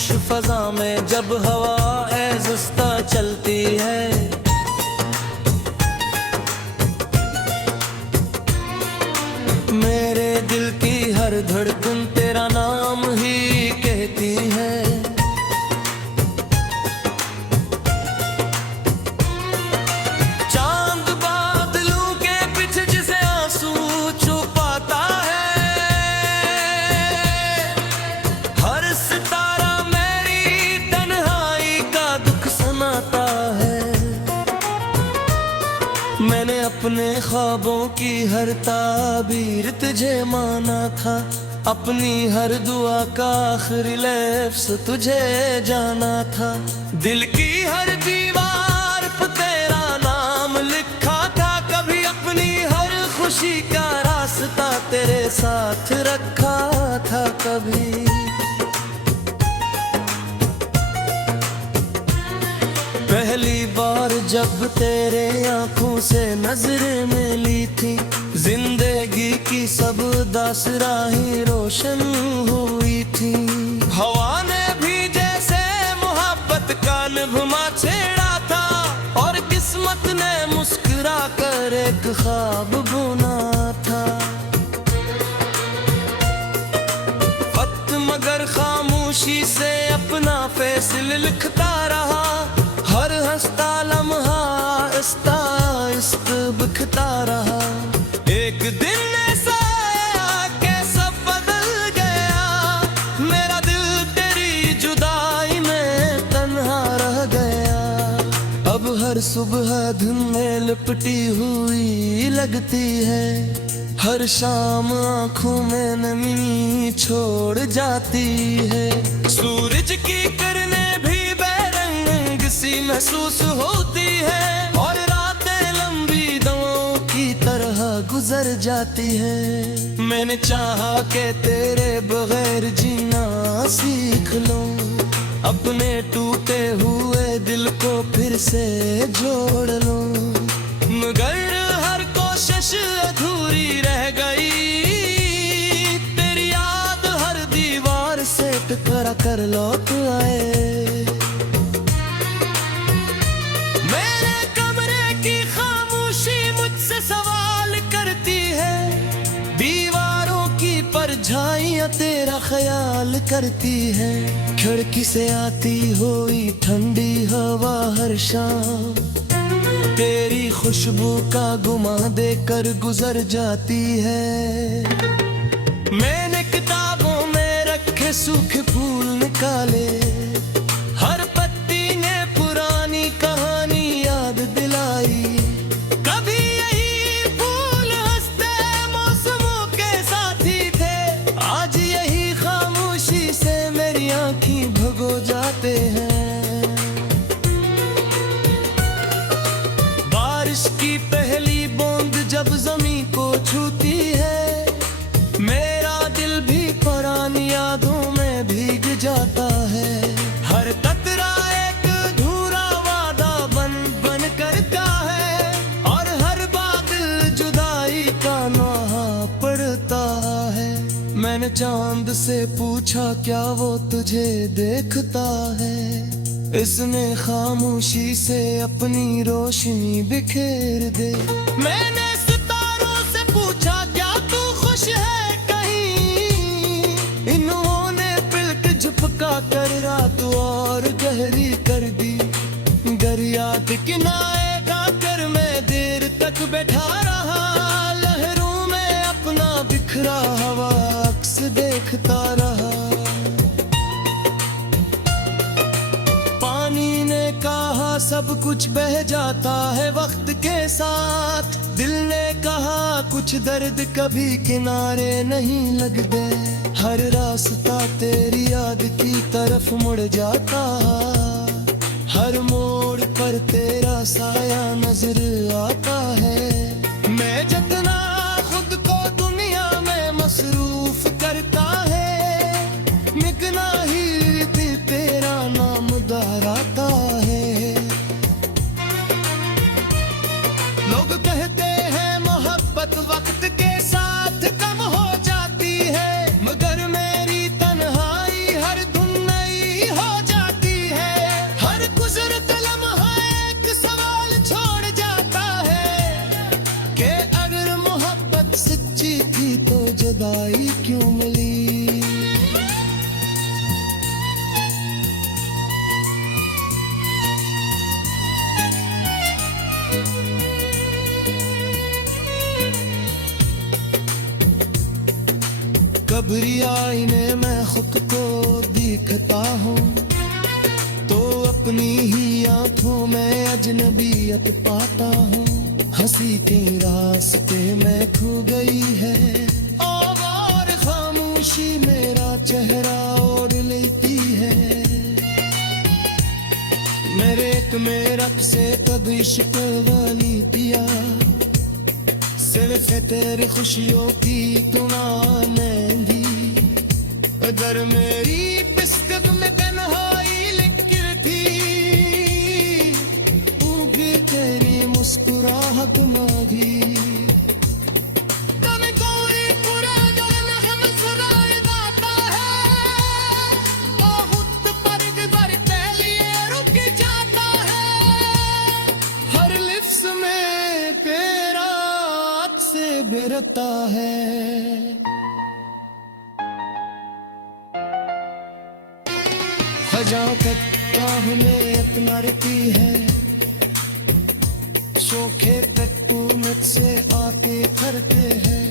खामोश फजा में जब हवा ऐज़ुस्ता चलती है, मेरे दिल की हर धड़कन तेरा नाम ही कहती है। चांद बादलों के पीछे जिसे आंसू छुपाता है, हर सितारा मेरी तन्हाई का दुख सुनाता है। मैंने अपने ख्वाबों की हर ताबीर तुझे माना था, अपनी हर दुआ का आखिरी लफ्ज़ तुझे जाना था। दिल की हर दीवार पर तेरा नाम लिखा था, कभी अपनी हर खुशी का रास्ता तेरे साथ रखा था। कभी पहली बार जब तेरे आंखों से नजरें मिली थी, जिंदगी की सब दासराहें रोशन हुई थी। हवा ने भी जैसे मोहब्बत का नगमा छेड़ा था, और किस्मत ने मुस्कुरा कर एक ख्वाब बुना था। वक्त मगर खामोशी से अपना फैसला लिखता रहा, हर हंसता लम्हा आहिस्ता आहिस्ता बिखता रहा। एक दिन ऐसा आया कि सब बदल गया, मेरा दिल तेरी जुदाई में तन्हा रह गया। अब हर सुबह धुन में लिपटी हुई लगती है, हर शाम आंखों में नमी छोड़ जाती है। सूरज की किरणें भी बेरंग सी महसूस होती है, और रातें लंबी दवाओं की तरह गुजर जाती है। मैंने चाहा कि तेरे बगैर जीना सीख लूं, अपने टूटे हुए दिल को फिर से जोड़ लूं, मगर हर कोशिश अधूरी रह गई। तेरी याद हर दीवार से टकरा कर लौट आए। मेरे कमरे की खामोशी मुझसे सवाल करती है, दीवारों की परछाइयां तेरा ख्याल करती है। खिड़की से आती हुई ठंडी हवा हर शाम तेरी खुशबू का गुमा देकर गुजर जाती है। मैंने किताबों में रखे सूखे फूल निकाले, हर पत्ती ने पुरानी कहानी याद दिलाई। कभी यही फूल हंसते मौसमों के साथी थे, आज यही खामोशी से मेरी आँखें भगो जाते हैं। बारिश की पहली बूंद जब जमीन को छूती है, मेरा दिल भी पुरानी यादों में भीग जाता है। हर कतरा एक अधूरा वादा बन बन करता है, और हर बादल जुदाई का नहा पड़ता है। मैंने चांद से पूछा क्या वो तुझे देखता है, इसने खामोशी से अपनी रोशनी बिखेर दे। मैंने सितारों से पूछा क्या तू खुश है कहीं, इन्होंने पिलक झपका कर रात और गहरी कर दी। दरिया के किनारे गाकर मैं देर तक बैठा रहा, लहरों में अपना बिखरा हवा अक्स देखता रहा। कहा सब कुछ बह जाता है वक्त के साथ, दिल ने कहा कुछ दर्द कभी किनारे नहीं लगते। हर रास्ता तेरी याद की तरफ मुड़ जाता, हर मोड़ पर तेरा साया नजर आता है। मैं जितना खुद को दुनिया में मसरूफ करता है, निकना ही दिल तेरा नाम दोहराता है। लोग कहते हैं मोहब्बत वक्त के साथ कम हो जाती है, मगर मेरी तन्हाई हर धुन नई घबरी आईने में खुद को दिखता हूँ, तो अपनी ही आंखों में अजनबियत पाता हूँ। हंसी के रास्ते में खो गई है और खामोशी मेरा चेहरा ओढ़ लेती है। मेरे एक मेरठ से कभी इश्क वाली दिया, सिर्फ तेरी खुशियों की तुनानेंगी। अगर मेरी बिस्कुट में तन्हाई लिखी थी, तू भी तेरी मुस्कुराहट मांगी। कभी कोई पुराना लहम सुनाई देता है, बहुत पर गुजर के लिए रुक जाता है। हर लिफ्स में तेरा से बिरता है। हजाकत में अपना रहती है, शोखे तक उम्मत से आते करते हैं।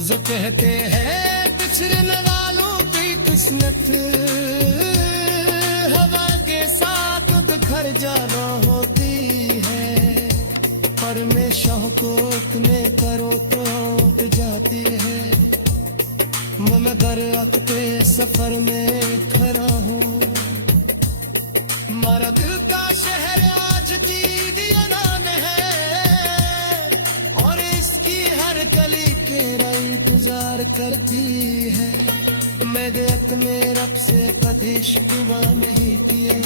जो कहते हैं पिछड़ने वालों की किस्मत हवा के साथ बिखर जाना होती है, पर में शौकों में करो तो उठ जाती है। मैं दरअख्ते सफर में खड़ा हूँ, मारा दिल का शहर आज की दीवान है, और इसकी हर गली के इंतजार करती है। मैं देख में रब से कभी शिकवा नहीं किए,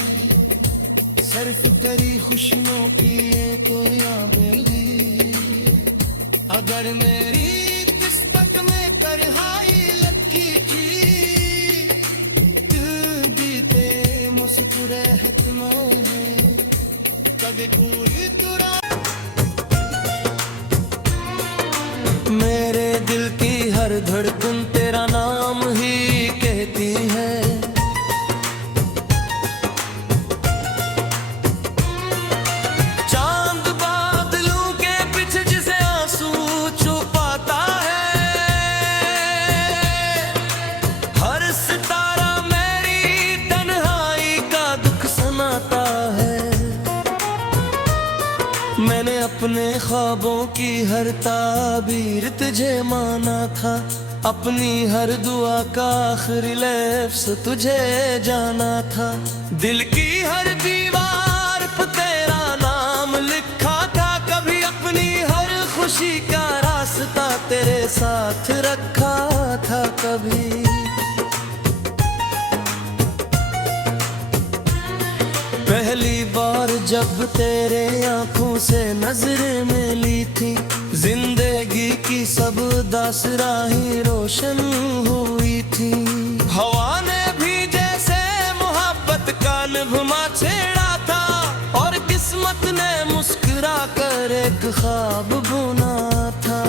सिर्फ करी खुशियों की कोई मिली। अगर मेरी किस्मत में तन्हाई लगी थी, दिल बीते मुस्कुराहट में कभी कोई तुरा। मेरे दिल की हर धड़कन तेरा नाम ही कहती है। मैंने अपने ख्वाबों की हर ताबीर तुझे माना था, अपनी हर दुआ का आखिरी लफ्ज़ तुझे जाना था। दिल की हर दीवार पर तेरा नाम लिखा था, कभी अपनी हर खुशी का रास्ता तेरे साथ रखा था। कभी पहली बार जब तेरे आंखों से नजरें मिली थी, जिंदगी की सब दासराहें रोशन हुई थी। हवा ने भी जैसे मोहब्बत का नगमा छेड़ा था, और किस्मत ने मुस्कुरा कर एक ख्वाब बुना था।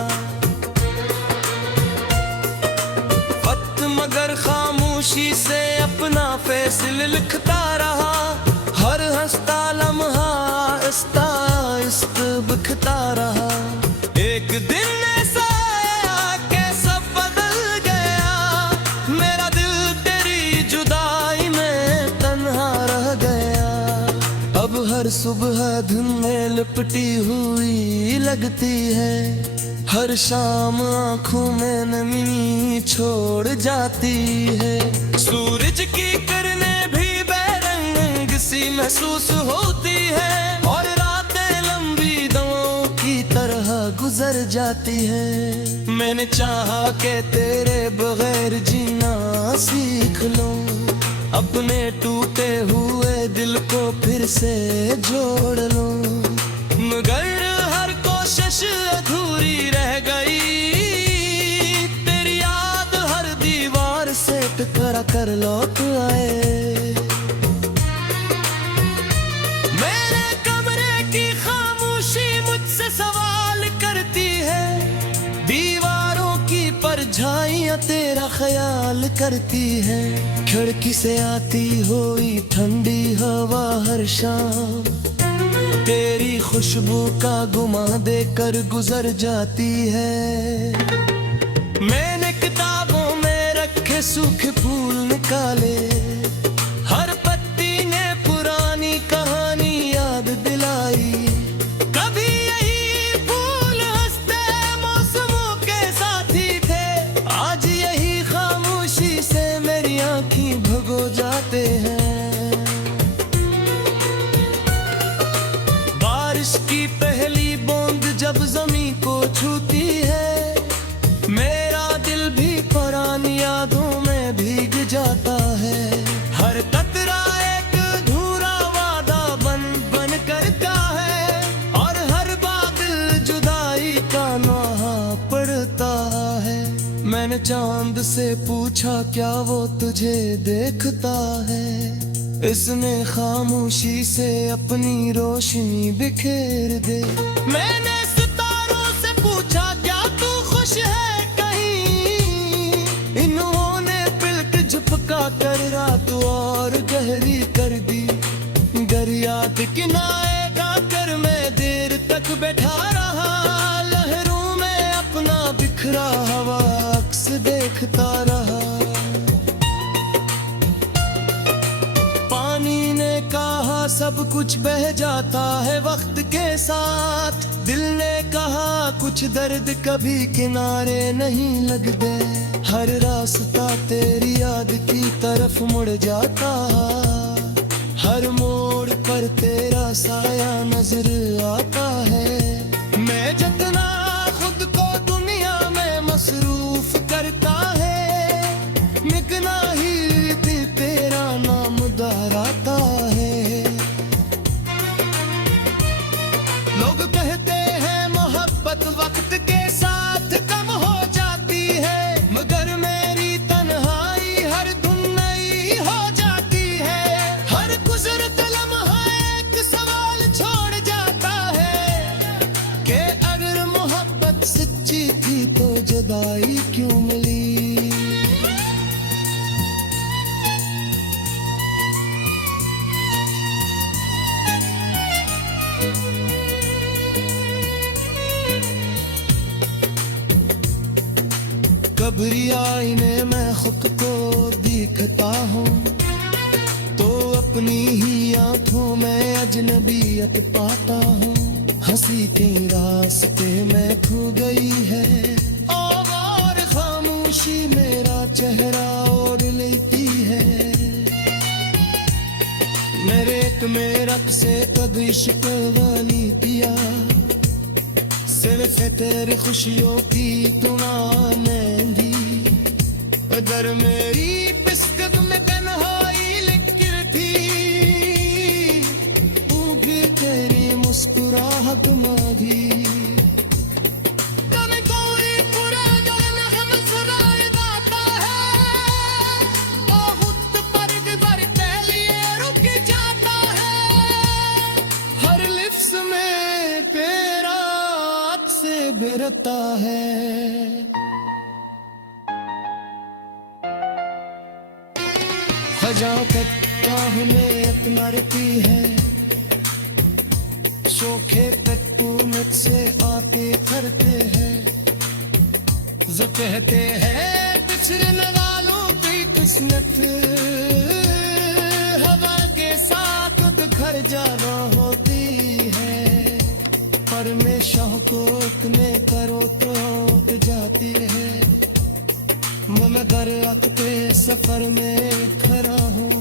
वक्त मगर खामोशी से अपना फैसला लिखता रहा, हर हंसता लम्हा आहिस्ता आहिस्ता बिखता रहा। एक दिन ऐसा आया कि सब बदल गया, मेरा दिल तेरी जुदाई में तन्हा रह गया। अब हर सुबह धुन में लिपटी हुई लगती है, हर शाम आंखों में नमी छोड़ जाती है। सूरज की किरणें भी सी महसूस होती है, और रातें लंबी दवाओं की तरह गुजर जाती है। मैंने चाहा कि तेरे बगैर जीना सीख लूं, अपने टूटे हुए दिल को फिर से जोड़ लूं, मगर हर कोशिश अधूरी रह गई। तेरी याद हर दीवार से टकरा कर लौट आए। परछाइयां तेरा ख्याल करती है, खिड़की से आती हुई ठंडी हवा हर शाम तेरी खुशबू का गुमा देकर गुजर जाती है। मैंने किताबों में रखे सूखे फूल निकाले, हर पत्ती ने पुरानी कहानी याद दिलाई। कभी यही फूल हंसते मौसमों के साथी थे, आज यही खामोशी से मेरी आँखें भगो जाते हैं। बारिश की पहली बूंद जब जमीन को छूती है, मेरा दिल भी पुरानी यादों में भीग जाता है। हर कतरा एक अधूरा वादा बन बन करता है, और हर बादल जुदाई का नहा पड़ता है। मैंने चांद से पूछा क्या वो तुझे देखता है, इसने खामोशी से अपनी रोशनी बिखेर दे। मैंने सितारों से पूछा क्या तू खुश है कहीं, इन्होंने पिलक झपका कर रात और गहरी कर दी। दरियात किनारे गाकर मैं देर तक बैठा रहा, लहरों में अपना बिखरा हवा अक्स देखता रहा। पानी ने कहा सब कुछ बह जाता है वक्त के साथ, दिल ने कहा कुछ दर्द कभी किनारे नहीं लगते। हर रास्ता तेरी याद की तरफ मुड़ जाता, हर मोड़ पर तेरा साया नजर आता है। मैं जितना खुद को दुनिया में मसरूफ करता है, मिगना ही दिल तेरा नाम दोहराता है। लोग कहते हैं मोहब्बत वक्त के साथ कम हो जाती है, मगर मेरी तन्हाई हर धुन नई हो जाती है। हर गुजरता लम्हा एक सवाल छोड़ जाता है, कि अगर मोहब्बत सच्ची थी तो जुदाई क्यों मिली। कभी आईने में खुद को दिखता हूँ, तो अपनी ही आंखों में अजनबियत पाता हूँ। हंसी के रास्ते में खो गई है, और खामोशी मेरा चेहरा ओढ़ लेती है। मेरे एक मेरक से कभी इश्क वाली दिया, सिर्फ तेरी खुशियों की दुआएं दी। अगर मेरी पिस्कत में तन्हाई लिखी थी, तू भी तेरी मुस्कुराहट मांगी। कभी कोई पुराना हम सुनाए गाता है, बहुत पर के लिए रुक जाता है। हर लिफ्स में तेरा से बिरता है। हजाकत में अपना रहती है, शोखे तक से आते करते हैं। जो कहते हैं पिछड़ने वालों की किस्मत, हवा के साथ घर जाना होती है। पर में शौकोत में करो तो जाती है, मैं दरियात पे सफर में खड़ा हूँ।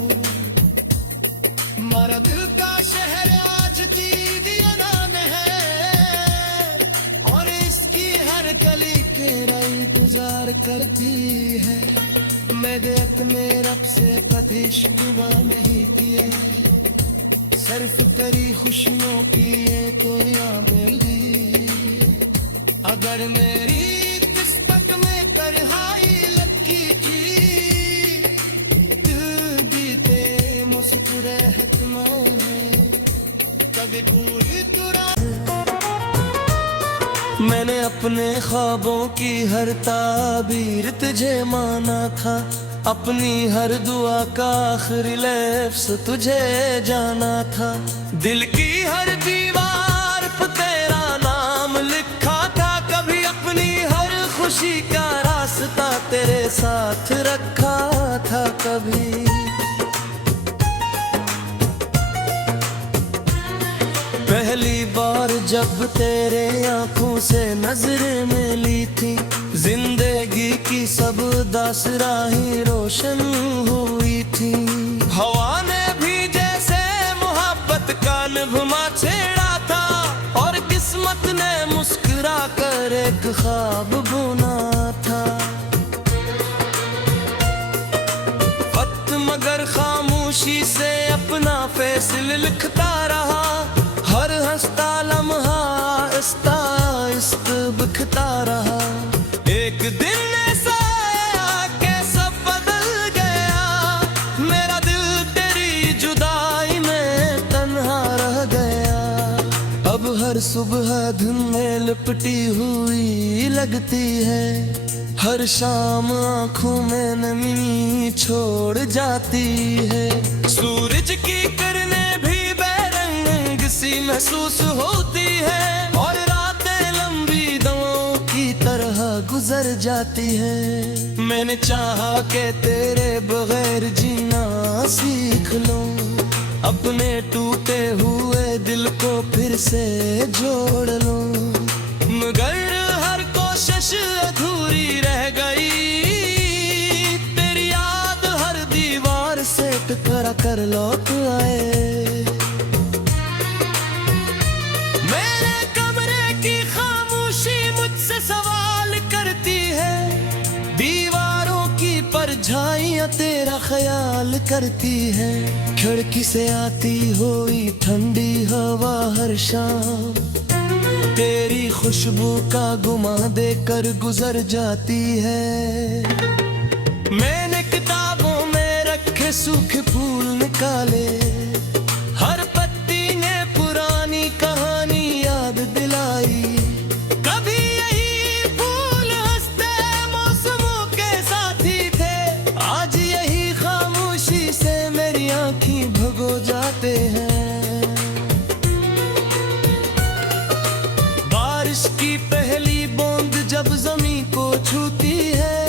मारा दिल का शहर आज की दियाना में है, और इसकी हर गली तेरा इंतजार करती है। मैं देख में रब से कभी शिकवा नहीं किए, सिर्फ तेरी खुशियों की तो यादें दी। अगर मेरी किस्मत में तन्हाई लगी थी, दिल बीते मुस्कुराहट में कभी कोई तुरा। मैंने अपने ख्वाबों की हर ताबीर तुझे माना था, अपनी हर दुआ का आखिरी लफ्ज़ तुझे जाना था। दिल की हर दीवार पर तेरा नाम लिखा था, कभी अपनी हर खुशी का रास्ता तेरा तेरे साथ रखा था कभी। पहली बार जब तेरे आंखों से नजरें मिली थी, जिंदगी की सब दासराही रोशन हुई थी। हवा ने भी जैसे मोहब्बत का नगमा छेड़ा था, और किस्मत ने मुस्कुरा कर एक ख्वाब बुना था। वक्त मगर खामोशी से अपना फैसला लिखता रहा, हर हंसता लम्हा आहिस्ता आहिस्ता बिखता रहा। एक दिन ऐसा आया कि सब बदल गया, मेरा दिल तेरी जुदाई में तन्हा रह गया। अब हर सुबह धुन में लिपटी हुई लगती है, हर शाम आंखों में नमी छोड़ जाती है। सूरज की किरणें भी बेरंग सी महसूस होती है, और रातें लंबी दवाओं की तरह गुजर जाती है। मैंने चाहा कि तेरे बगैर जीना सीख लूं, अपने टूटे हुए दिल को फिर से जोड़ लूं, मगर हर कोशिश अधूरी रह गई। तेरी याद हर दीवार से टकरा कर लौट आए। मेरे कमरे की खामोशी मुझसे सवाल करती है, दीवारों की परछाइयां तेरा ख्याल करती है। खिड़की से आती हुई ठंडी हवा हर शाम तेरी खुशबू का गुमा देकर गुजर जाती है। मैंने किताबों में रखे सूखे फूल निकाले, हर पत्ती ने पुरानी कहानी याद दिलाई। कभी यही फूल हंसते मौसमों के साथी थे, आज यही खामोशी से मेरी आँखें भगो जाते हैं। बारिश की पहली बूंद जब जमीन को छूती है,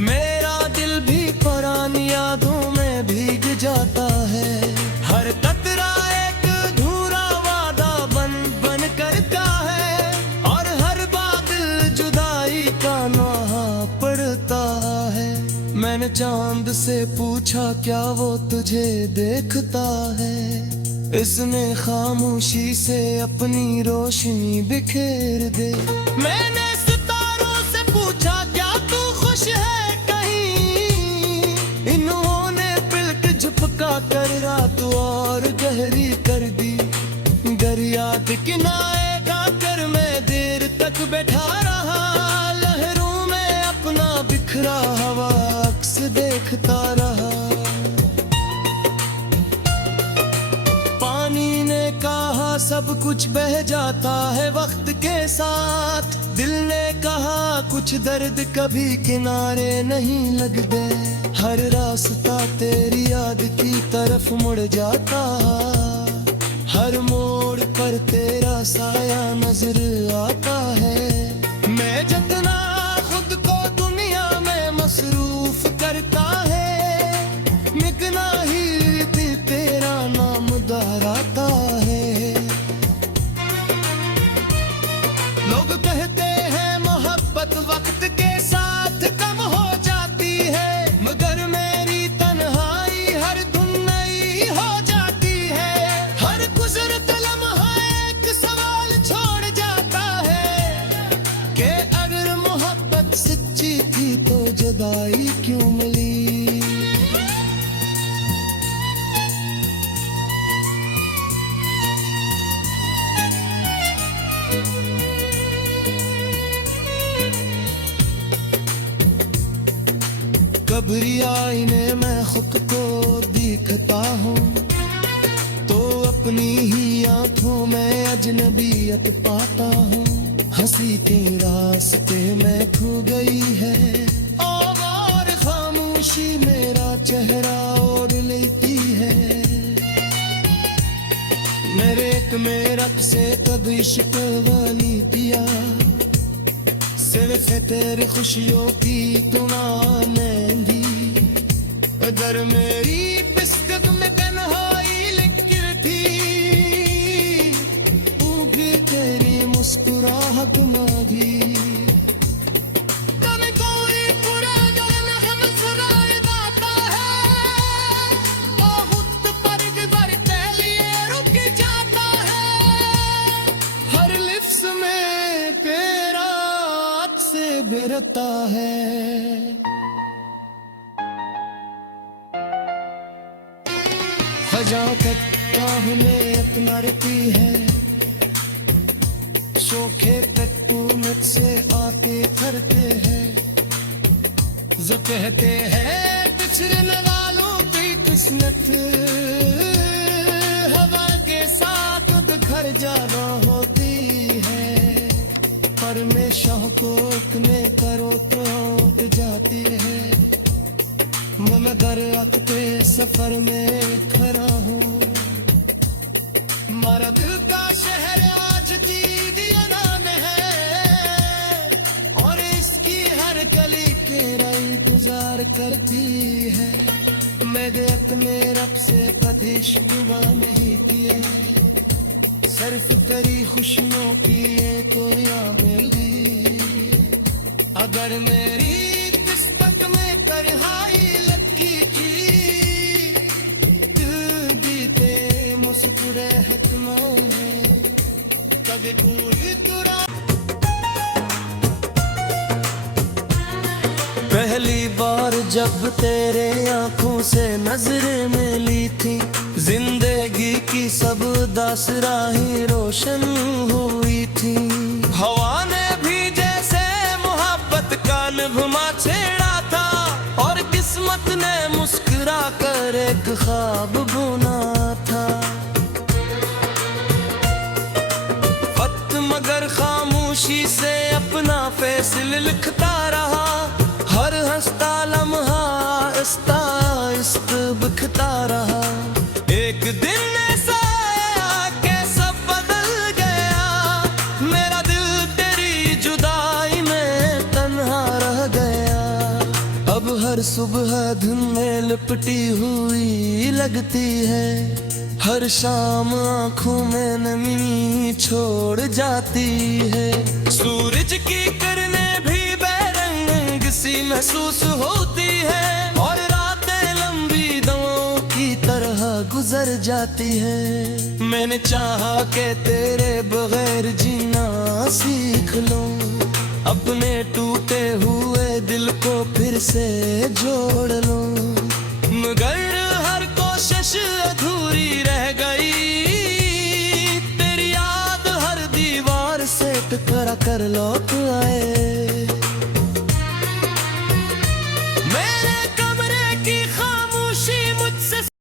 मेरा दिल भी पुरानी यादों में भीग जाता है। हर कतरा एक अधूरा वादा बन करता है, और हर बादल जुदाई का नहा पड़ता है। मैंने चांद से पूछा क्या वो तुझे देखता है, इसने खामोशी से अपनी रोशनी बिखेर दे। मैंने सितारों से पूछा क्या तू खुश है कहीं, इन्होंने पिलक झपका कर रात और गहरी कर दी। दरियात किनारे गाकर मैं देर तक बैठा रहा, लहरों में अपना बिखरा हवा अक्स देखता रहा। पानी ने कहा सब कुछ बह जाता है वक्त के साथ, दिल ने कहा कुछ दर्द कभी किनारे नहीं लगते। हर रास्ता तेरी याद की तरफ मुड़ जाता, हर मोड़ पर तेरा साया नजर आता है। मैं जितना खुद को दुनिया में मसरूफ करता है, मिगना ही तेरा नाम दोहराता है। लोग कहते हैं मोहब्बत वक्त के साथ कम हो जाती है, मगर मेरी तन्हाई हर धुन नई हो जाती है। हर गुजरता लम्हा एक सवाल छोड़ जाता है, कि अगर मोहब्बत सच्ची थी तो जुदाई क्यों मिली। कभी आईने में खुद को दिखता हूँ, तो अपनी ही आंखों में अजनबियत पाता हूँ। हंसी के रास्ते में खो गई है, और खामोशी मेरा चेहरा ओढ़ लेती है। मेरे रख से कभी इश्क वाली दिया, सिर सिर्फ है तेरी खुशियों की तुनानेंगी, अगर मेरी बिस्कट में तन्हाई लिखी थी, भी तेरी मुस्कुराहट मांगी। कभी कोई पुराना हम सुनाए गाता है, बहुत पर गुजर के लिए रुक जाता है, हर लिफ्स में तेरा हाथ से बिरता है। हजाकत हमें अपना रहती है, शोखे तक मुझसे आके करते हैं, जो कहते हैं पिछड़ने वालों की किस्मत हवा के साथ घर जाना होती है, पर मैं शौकों में करो तो उठ जाती है, मैं दरअख्ते सफर में खड़ा हूँ, हमारा दिल का शहर आज दीदियाना में है, और इसकी हर गली तेरा इंतजार करती है, मैंने अपने रब से कभी शिकवा नहीं किए, सिर्फ तेरी खुशियों की तो मिली, अगर मेरी किस्मत में तन्हाई लगी थी, दिल बीते मुस्कुरे हकमा है, कभी कोई तुरा। पहली बार जब तेरे आंखों से नजरें मिली थी, जिंदगी की सब दासराहें रोशन हुई थी, हवा ने भी जैसे मोहब्बत का नगमा छेड़ा था, और किस्मत ने मुस्कुरा कर एक ख्वाब बुना था, वक्त मगर खामोशी से अपना फैसला लिखता रहा, हर हंसता लम्हा आहिस्ता आहिस्ता बिखता रहा, एक दिन ऐसा आया कि सब बदल गया, मेरा दिल तेरी जुदाई में तन्हा रह गया, अब हर सुबह धुन में लिपटी हुई लगती है, हर शाम आंखों में नमी छोड़ जाती है, सूरज की किरणें भी बेरंग सी महसूस होती है, और रातें लंबी दवाओं की तरह गुजर जाती है, मैंने चाहा कि तेरे बगैर जीना सीख लूं, अपने टूटे हुए दिल को फिर से जोड़ लूं, मगर हर कोशिश अधूरी रह गई, तेरी याद हर दीवार से टकरा कर लौट आए,